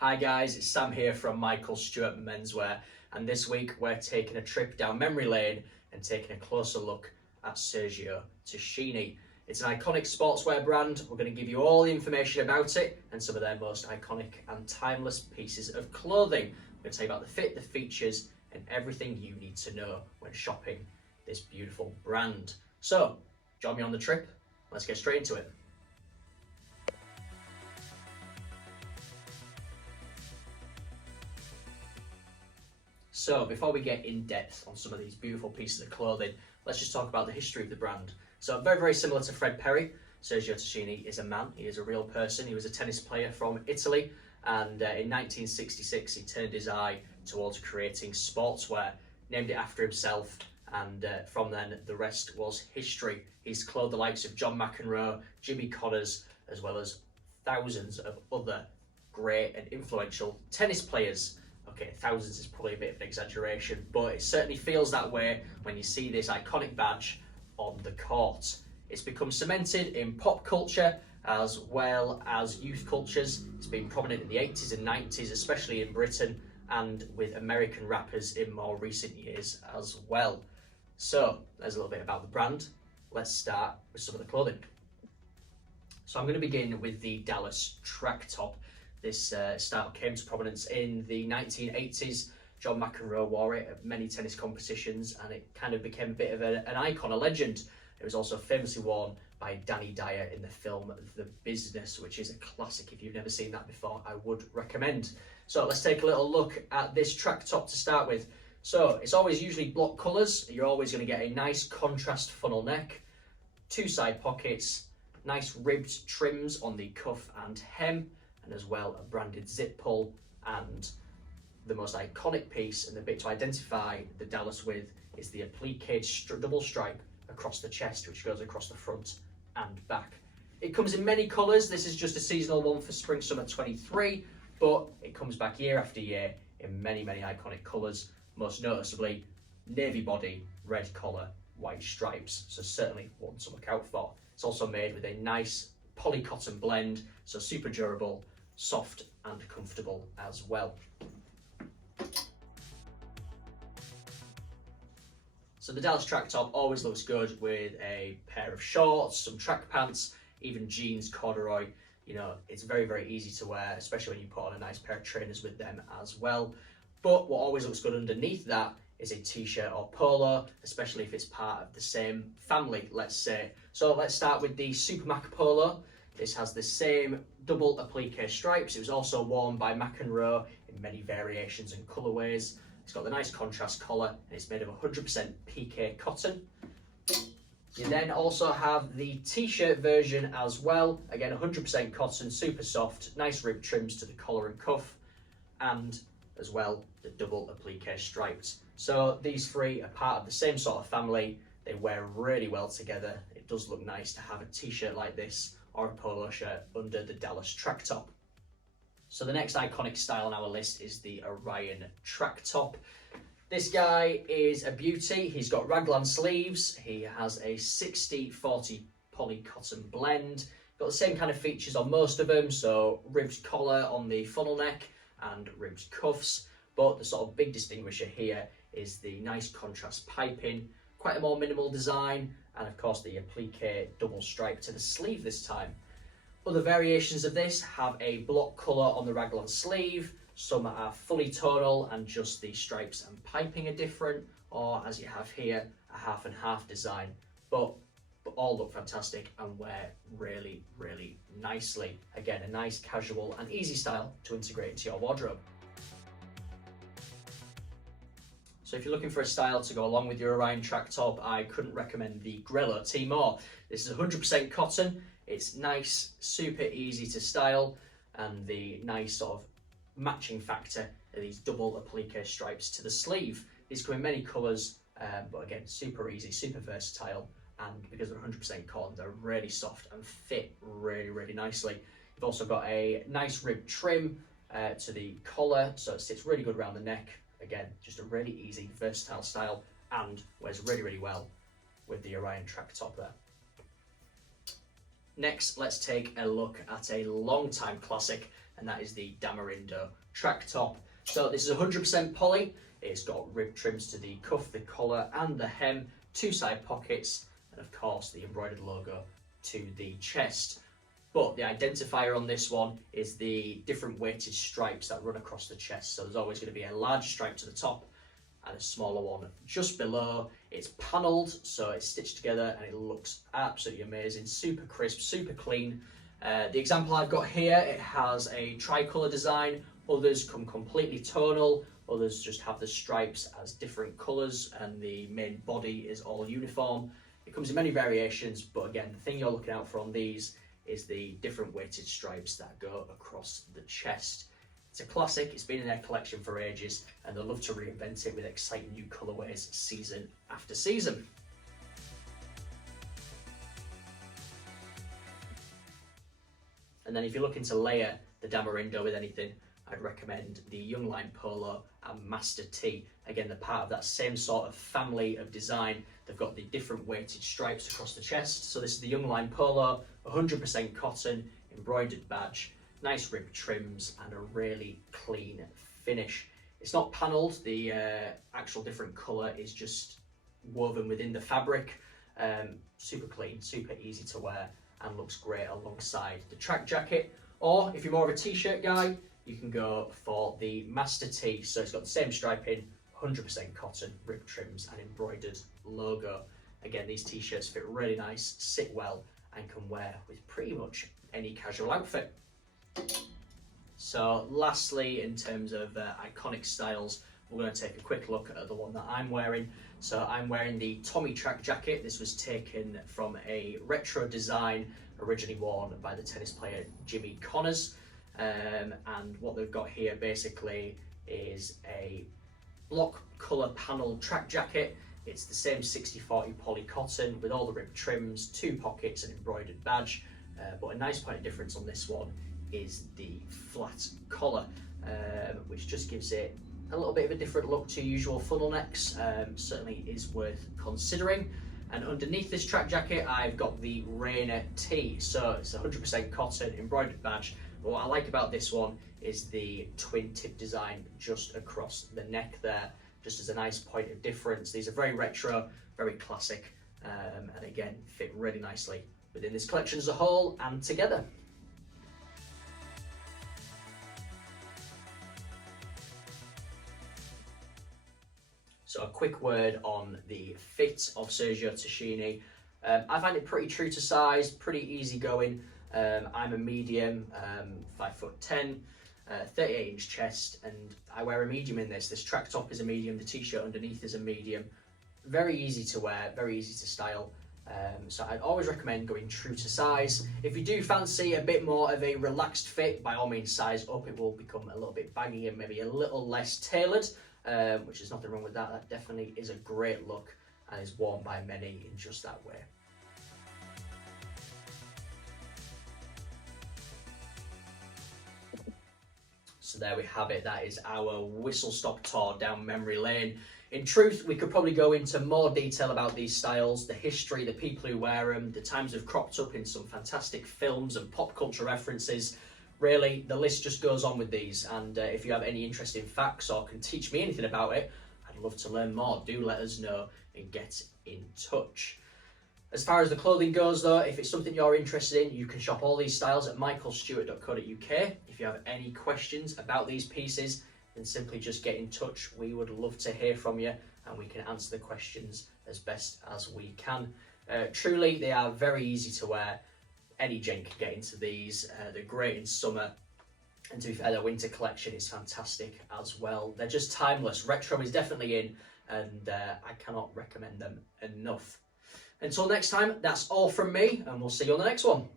Hi guys, it's Sam here from Stewart Menswear, and this week we're taking a trip down memory lane and taking a closer look at Sergio Tacchini. It's an iconic sportswear brand. We're going to give you all the information about it and some of their most iconic and timeless pieces of clothing. We're going to tell you about the fit, the features, and everything you need to know when shopping this beautiful brand. So, join me on the trip. Let's get straight into it. So before we get in depth on some of these beautiful pieces of clothing, let's just talk about the history of the brand. So very similar to Fred Perry, Sergio Tacchini is a man, he is a real person. He was a tennis player from Italy, and in 1966 he turned his eye towards creating sportswear, named it after himself, and from then the rest was history. He's clothed the likes of John McEnroe, Jimmy Connors, as well as thousands of other great and influential tennis players. Okay, thousands is probably a bit of an exaggeration, but it certainly feels that way when you see this iconic badge on the court. It's become cemented in pop culture as well as youth cultures. It's been prominent in the 80s and 90s, especially in Britain, and with American rappers in more recent years as well. So there's a little bit about the brand. Let's start with some of the clothing. So I'm going to begin with the Dallas Track top. This style came to prominence in the 1980s. John McEnroe wore it at many tennis competitions, and it kind of became a bit of an icon, a legend. It was also famously worn by Danny Dyer in the film The Business, which is a classic. If you've never seen that before, I would recommend. So let's take a little look at this track top to start with. So it's always usually block colours. You're always going to get a nice contrast funnel neck, two side pockets, nice ribbed trims on the cuff and hem, and as well a branded zip pull, and the most iconic piece and the bit to identify the Dallas with is the applique double stripe across the chest, which goes across the front and back. It comes in many colours. This is just a seasonal one for spring summer 23, but it comes back year after year in many iconic colours, most noticeably navy body, red collar, white stripes, so certainly one to look out for. It's also made with a nice poly cotton blend, so super durable, soft and comfortable as well. So the Dallas track top always looks good with a pair of shorts, some track pants, even jeans, corduroy. You know, it's very easy to wear, especially when you put on a nice pair of trainers with them as well. But what always looks good underneath that is a t-shirt or polo, especially if it's part of the same family, let's say. So let's start with the Supermac polo. This has the same double applique stripes. It was also worn by McEnroe in many variations and colourways. It's got the nice contrast collar, and it's made of 100% PK cotton. You then also have the t-shirt version as well. Again, 100% cotton, super soft, nice rib trims to the collar and cuff, and as well the double applique stripes. So these three are part of the same sort of family. They wear really well together. It does look nice to have a t-shirt like this or a polo shirt under the Dallas track top. So the next iconic style on our list is the Orion Track top. This guy is a beauty. He's got raglan sleeves. He has a 60-40 poly cotton blend. Got the same kind of features on most of them, so ribbed collar on the funnel neck and ribbed cuffs. But the sort of big distinguisher here is the nice contrast piping, quite a more minimal design, and of course the applique double stripe to the sleeve this time. Other variations of this have a block colour on the raglan sleeve. Some are fully tonal and just the stripes and piping are different, or as you have here, a half and half design. But all look fantastic and wear really nicely. Again, a nice casual and easy style to integrate into your wardrobe. So if you're looking for a style to go along with your Orion track top, I couldn't recommend the Grello T more. This is 100% cotton. It's nice, super easy to style, and the nice sort of matching factor are these double applique stripes to the sleeve. These come in many colours, but again, super easy, super versatile, and because they're 100% cotton, they're really soft and fit really nicely. You've also got a nice rib trim to the collar, so it sits really good around the neck. Again, just a really easy, versatile style, and wears really well with the Orion track top there. Next, let's take a look at a long-time classic, and that is the Damarindo Track top. So this is 100% poly. It's got rib trims to the cuff, the collar and the hem, 2 side pockets, and of course the embroidered logo to the chest. But the identifier on this one is the different weighted stripes that run across the chest. So there's always going to be a larger stripe to the top and a smaller one just below. It's panelled, so it's stitched together and it looks absolutely amazing, super crisp, super clean. The example I've got here, it has a tricolour design. Others come completely tonal, others just have the stripes as different colours and the main body is all uniform. It comes in many variations, but again, the thing you're looking out for on these is the different weighted stripes that go across the chest. It's a classic, it's been in their collection for ages, and they'll love to reinvent it with exciting new colourways season after season. And then if you're looking to layer the Damarindo with anything, I'd recommend the Young Line Polo and Master T. Again, they're part of that same sort of family of design. They've got the different weighted stripes across the chest. So this is the Young Line Polo, 100% cotton, embroidered badge, nice rib trims and a really clean finish. It's not panelled, the actual different colour is just woven within the fabric. Super clean, super easy to wear and looks great alongside the track jacket. Or if you're more of a t-shirt guy, you can go for the Master T. So it's got the same striping, 100% cotton, rib trims and embroidered logo. Again, these t-shirts fit really nice, sit well and can wear with pretty much any casual outfit. So lastly, in terms of iconic styles, we're going to take a quick look at the one that I'm wearing. So I'm wearing the Tomme Track jacket. This was taken from a retro design originally worn by the tennis player Jimmy Connors. And what they've got here basically is a block colour panel track jacket. It's the same 60/40 poly cotton with all the rib trims, 2 pockets and embroidered badge. But a nice point of difference on this one is the flat collar, which just gives it a little bit of a different look to usual funnel necks. Certainly is worth considering. And underneath this track jacket, I've got the Rainer T. So it's 100% cotton, embroidered badge. But what I like about this one is the twin tip design just across the neck there, just as a nice point of difference. These are very retro, very classic, and again, fit really nicely within this collection as a whole and together. So a quick word on the fit of Sergio Tacchini. I find it pretty true to size, pretty easy going. I'm a medium, 5'10", 38-inch chest, and I wear a medium in this. This track top is a medium, the t-shirt underneath is a medium. Very easy to wear, very easy to style. So I'd always recommend going true to size. If you do fancy a bit more of a relaxed fit, by all means size up. It will become a little bit baggy and maybe a little less tailored, which is nothing wrong with that. That definitely is a great look and is worn by many in just that way. So there we have it. That is our whistle-stop tour down memory lane. In truth, we could probably go into more detail about these styles, the history, the people who wear them, the times they've cropped up in some fantastic films and pop culture references. Really, the list just goes on with these. And if you have any interesting facts or can teach me anything about it, I'd love to learn more. Do let us know and get in touch. As far as the clothing goes though, if it's something you're interested in, you can shop all these styles at michaelstewart.co.uk. If you have any questions about these pieces, then simply just get in touch. We would love to hear from you and we can answer the questions as best as we can. Truly, they are very easy to wear. Any gent can get into these. They're great in summer. And to be fair, their winter collection is fantastic as well. They're just timeless. Retro is definitely in and I cannot recommend them enough. Until next time, that's all from me and we'll see you on the next one.